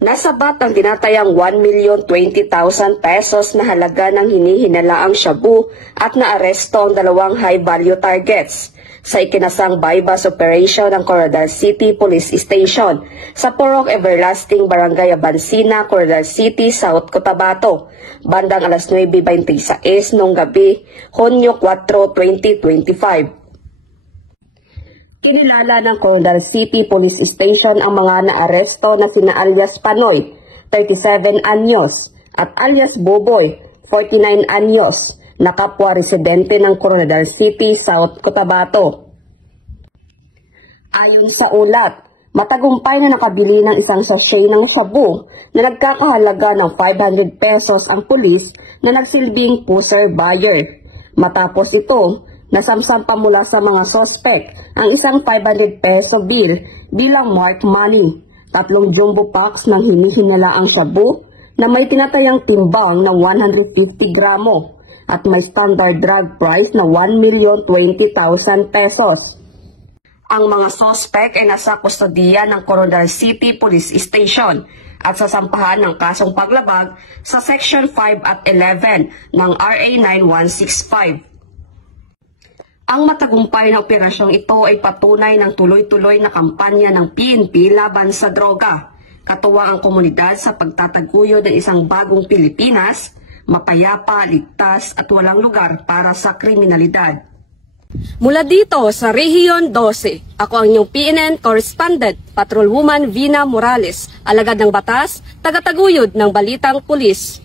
Nasabat ang tinatayang 1,020,000 pesos na halaga ng hinihinalaang shabu at naaresto ang dalawang high-value targets sa ikinasang bypass operation ng Coronadal City Police Station sa Purok Everlasting, Barangay Abansina, Coronadal City, South Cotabato, bandang alas 9:26 noong gabi, Hunyo 4, 2025. Kinilala ng Coronadal City Police Station ang mga naaresto na sina alias Panoy, 37 anyos, at alias Boboy, 49 anyos, na kapwa residente ng Coronadal City, South Cotabato. Ayon sa ulat, matagumpay na nakabili ng isang sachet ng shabu na nagkakahalaga ng 500 pesos ang pulis na nagsilbing pusher buyer. Matapos ito, nasamsam pa mula sa mga sospek ang isang 500 peso bill bilang marked money, 3 jumbo packs ng hinihinalaang shabu na may tinatayang timbang na 150 gramo at may standard drug price na 1,020,000 pesos. Ang mga sospek ay nasa kustodiya ng Coronadal City Police Station at sasampahan ng kasong paglabag sa Section 5 at 11 ng RA 9165. Ang matagumpay na operasyong ito ay patunay ng tuloy-tuloy na kampanya ng PNP laban sa droga, katuwang ang komunidad sa pagtataguyod ng isang bagong Pilipinas, mapayapa, ligtas at walang lugar para sa kriminalidad. Mula dito sa Rehiyon 12, ako ang inyong PNN correspondent, Patrolwoman Vina Morales, alagad ng batas, tagataguyod ng Balitang Pulis.